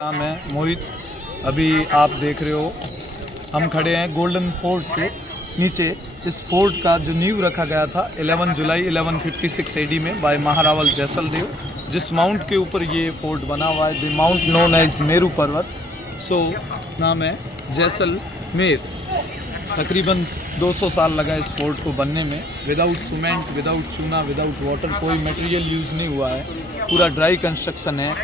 नाम है मोहित। अभी आप देख रहे हो हम खड़े हैं गोल्डन फोर्ट के नीचे। इस फोर्ट का जो नींव रखा गया था 11 जुलाई 1156 एडी में बाय महारावल जैसलदेव, जिस माउंट के ऊपर ये फोर्ट बना हुआ है, the mount known as Meru पर्वत। सो नाम है जैसलमेर। तकरीबन 200 साल लगा इस फोर्ट को बनने में। विदाउट सीमेंट, विदाउट चूना, विदाउट वाटर, कोई मटेरियल यूज़ नहीं हुआ है। पूरा ड्राई कंस्ट्रक्शन है।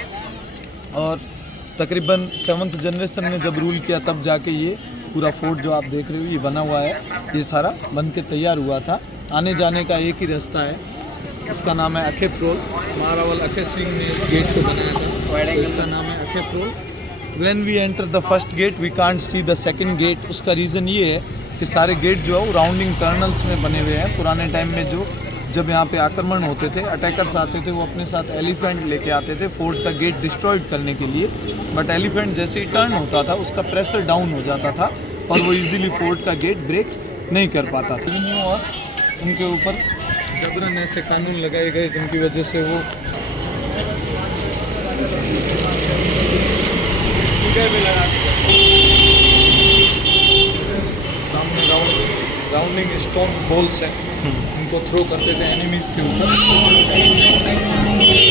और तकरीबन 7th जनरेशन ने जब रूल किया तब जाके ये पूरा फोर्ट जो आप देख रहे हो ये बना हुआ है। ये सारा बन के तैयार हुआ था। आने जाने का एक ही रास्ता है, इसका नाम है अखेप्रोल। महारावल अखे सिंह ने इस गेट को बनाया था, तो इसका नाम है अखेप्रोल। When we enter the first gate we can't see the second gate. उसका रीज़न ये है कि सारे गेट जो है वो राउंडिंग टर्नल्स में बने हुए हैं। पुराने टाइम में जब यहाँ पे आक्रमण होते थे, अटैकर्स आते थे, वो अपने साथ एलिफेंट लेके आते थे फोर्ट का गेट डिस्ट्रॉयड करने के लिए। बट एलिफेंट जैसे ही टर्न होता था उसका प्रेशर डाउन हो जाता था और वो इजीली फोर्ट का गेट ब्रेक नहीं कर पाता था। और उनके ऊपर जबरन ऐसे कानून लगाए गए जिनकी वजह से वो सामने राउंडिंग स्टोन बॉल्स हैं, उनको थ्रो करते थे एनिमीज के ऊपर।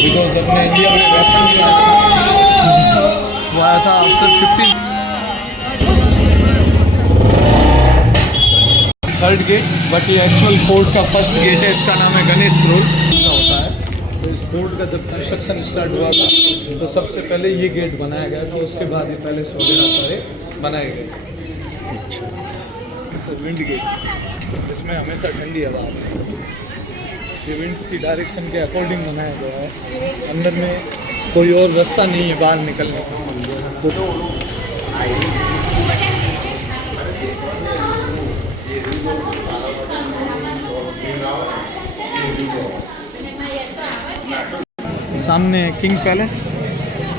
बिकॉज अपने इंडिया में वेस्टर्न भी आया था, वो आया था आफ्टर 3rd गेट। बट ये एक्चुअल फोर्ट का फर्स्ट गेट है, इसका नाम है गणेश रोल होता है। तो इस फोर्ट का जब कंस्ट्रक्शन स्टार्ट हुआ था तो सबसे पहले ये गेट बनाया गया था, उसके बाद ये पैलेस वगैरह सारे बनाए गए। अच्छा, विंड गेट, इसमें हमेशा ठंडी हवा आती है। ये विंड्स की डायरेक्शन के अकॉर्डिंग बनाया गया है। अंदर में कोई और रास्ता नहीं है बाहर निकलने का। सामने है किंग पैलेस,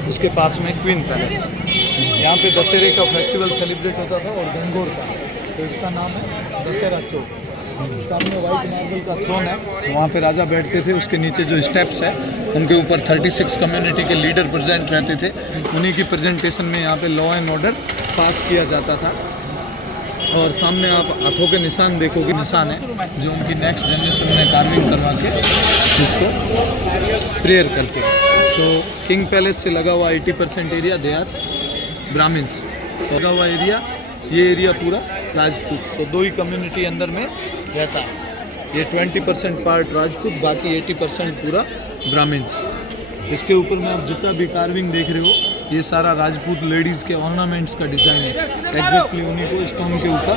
उसके पास में क्वीन पैलेस। यहाँ पे दशहरे का फेस्टिवल सेलिब्रेट होता था और गंगोर का, तो इसका नाम है दशहरा चौक। सामने वाइट मार्बल का थ्रोन है, वहाँ पे राजा बैठते थे। उसके नीचे जो स्टेप्स है उनके ऊपर 36 कम्युनिटी के लीडर प्रेजेंट रहते थे। उन्हीं की प्रेजेंटेशन में यहाँ पे लॉ एंड ऑर्डर पास किया जाता था। और सामने आप हाथों के निशान देखोगे, निशान है जो उनकी नेक्स्ट जनरेशन में कार्विंग करवा के इसको प्रेयर करते हैं। सो किंग पैलेस से लगा हुआ 80% एरिया दे आर ब्राह्मण्स, लगा हुआ एरिया ये एरिया पूरा राजपूत। तो 2 ही कम्युनिटी अंदर में रहता है। ये 20% पार्ट राजपूत, बाकी 80% पूरा ब्राह्मण्स। इसके ऊपर में आप जितना भी कार्विंग देख रहे हो ये सारा राजपूत लेडीज़ के ऑर्नामेंट्स का डिज़ाइन है। एग्जैक्टली उन्हीं को स्टोन के ऊपर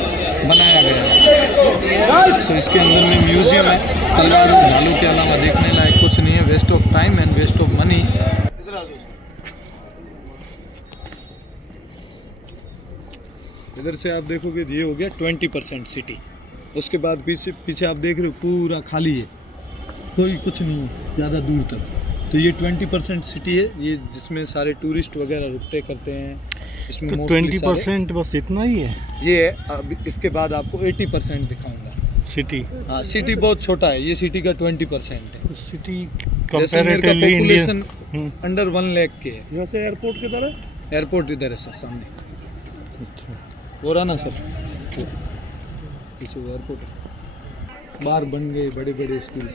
बनाया गया है। सो इसके अंदर में म्यूजियम है। तलवार और ढालों के अलावा देखने लायक कुछ नहीं है। Waste of time and waste of money. इधर से आप देखोगे ये हो गया 20% सिटी। उसके बाद पीछे आप देख रहे हो पूरा खाली है, कोई कुछ नहीं है ज़्यादा दूर तक। तो ये 20% सिटी है, ये जिसमें सारे टूरिस्ट वगैरह रुकते करते हैं। इसमें तो 20% बस इतना ही है। ये अब इसके बाद आपको 80% दिखाऊंगा सिटी। हाँ, सिटी बहुत छोटा है, ये सिटी का 20% है। City comparatively population under 1 lakh के है। यहाँ से एयरपोर्ट की तरह, एयरपोर्ट इधर है सर सामने। अच्छा, हो रहा ना सर, पीछे एयरपोर्ट है। बाहर बन गए बड़े बड़े स्कूल।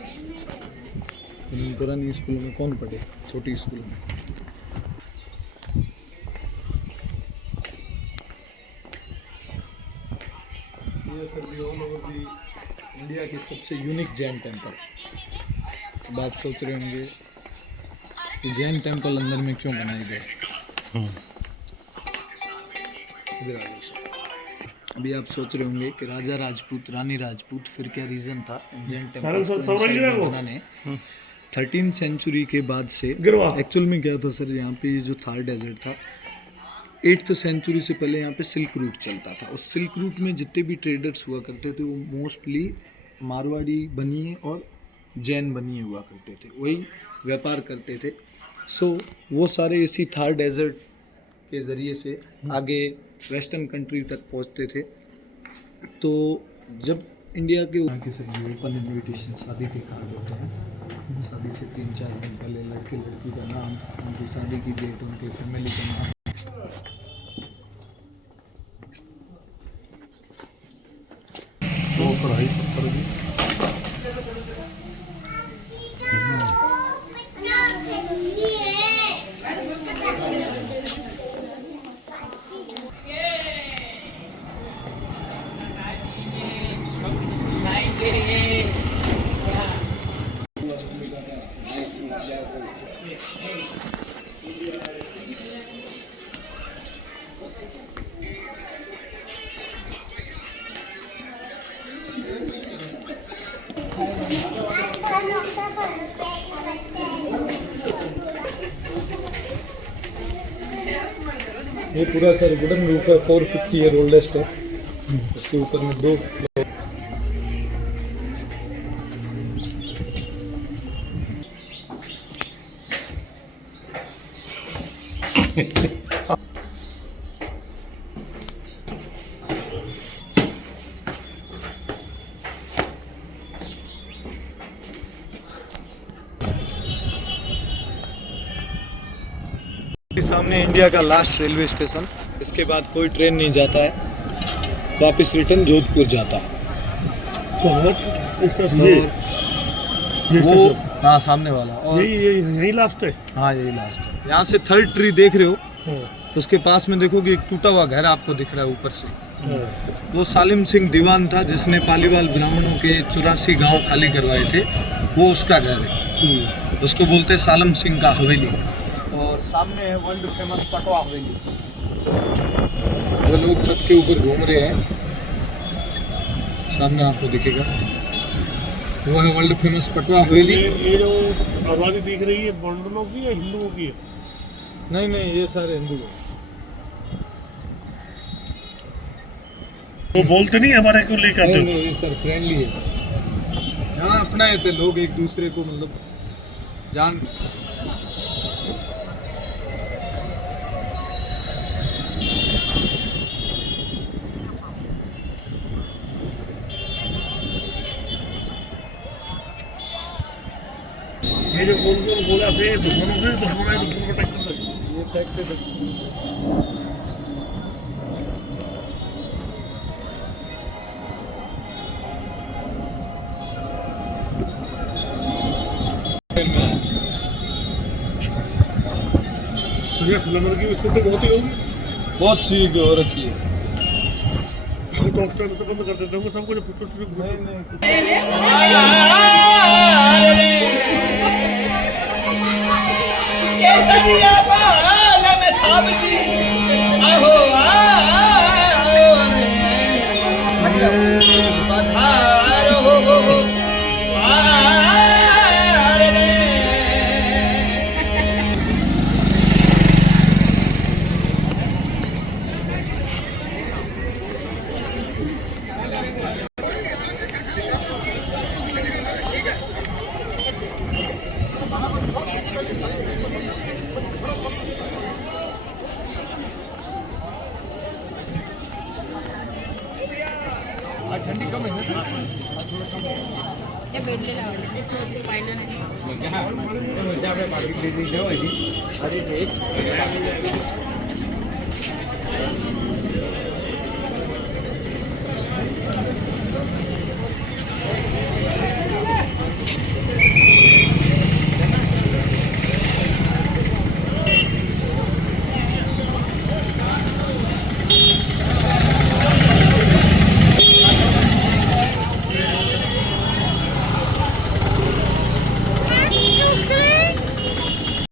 पुरानी स्कूल में कौन पढ़े, छोटी स्कूल में। ये सर भी ऑल ओवर दी इंडिया की सबसे यूनिक जैन टेम्पल। अब आप सोच रहे होंगे कि जैन टेम्पल अंदर में क्यों बनाए गए। अभी आप सोच रहे होंगे कि राजा राजपूत, रानी राजपूत, फिर क्या रीज़न था जैन टेम्पल को बनाने। 13th सेंचुरी के बाद से एक्चुअल में क्या था सर, यहाँ पे जो थार डेजर्ट था 8th सेंचुरी से पहले यहाँ पे सिल्क रूट चलता था। उस सिल्क रूट में जितने भी ट्रेडर्स हुआ करते थे वो मोस्टली मारवाड़ी बनिए और जैन बनिए हुआ करते थे, वही व्यापार करते थे। सो वो सारे इसी थार डेजर्ट के ज़रिए से आगे वेस्टर्न कंट्री तक पहुँचते थे। तो जब इंडिया के ओपन इन्विटेशन शादी के कार्ड होते हैं, शादी से 3-4 दिन पहले लड़के लड़की का नाम, उनकी शादी की डेट, उनके फैमिली का नाम ये पूरा सर वुडन रूफ है, 450 ईयर ओल्डेस्ट है। इसके ऊपर में 2 सामने इंडिया का लास्ट रेलवे स्टेशन। इसके बाद कोई ट्रेन नहीं जाता है, वापस रिटर्न जोधपुर जाता है। वो हाँ सामने वाला, और यही लास्ट है। हाँ यही लास्ट है। यहाँ से थर्ड ट्री देख रहे हो, उसके पास में देखोगे एक टूटा हुआ घर आपको दिख रहा है ऊपर से। वो सालिम सिंह दीवान था जिसने पालीवाल ब्राह्मणों के 84 गांव खाली करवाए थे, वो उसका घर है। उसको बोलते हैं सालिम सिंह का हवेली। और सामने है वर्ल्ड फेमस पटवा हवेली। जो लोग छत के ऊपर घूम रहे हैं सामने आपको दिखेगा, वो है वर्ल्ड फेमस पटवा हवेली। ये जो आबादी दिख रही है मंडलों की या हिंदुओं की है? नहीं नहीं, ये सारे हिंदू हैं। वो बोलते नहीं हमारे को लेकर नहीं नहीं, ये सर फ्रेंडली है। यहाँ अपना ही थे लोग, एक दूसरे को मतलब जान। ये जो बोला से दुश्मनों से दुश्मन प्रोटेक्ट कर ये फैक्ट है। तो ये फिल्म की उसको तो बहुत ही होगी, बहुत सी हो रखी है। तो उस टाइम से बंद कर देते होंगे सबको, जो छोटे केसरिया बाल में साबकी आहो पधार हो ठंडी कम है ना, ते भेटले लावले ते पाहिलं नाही.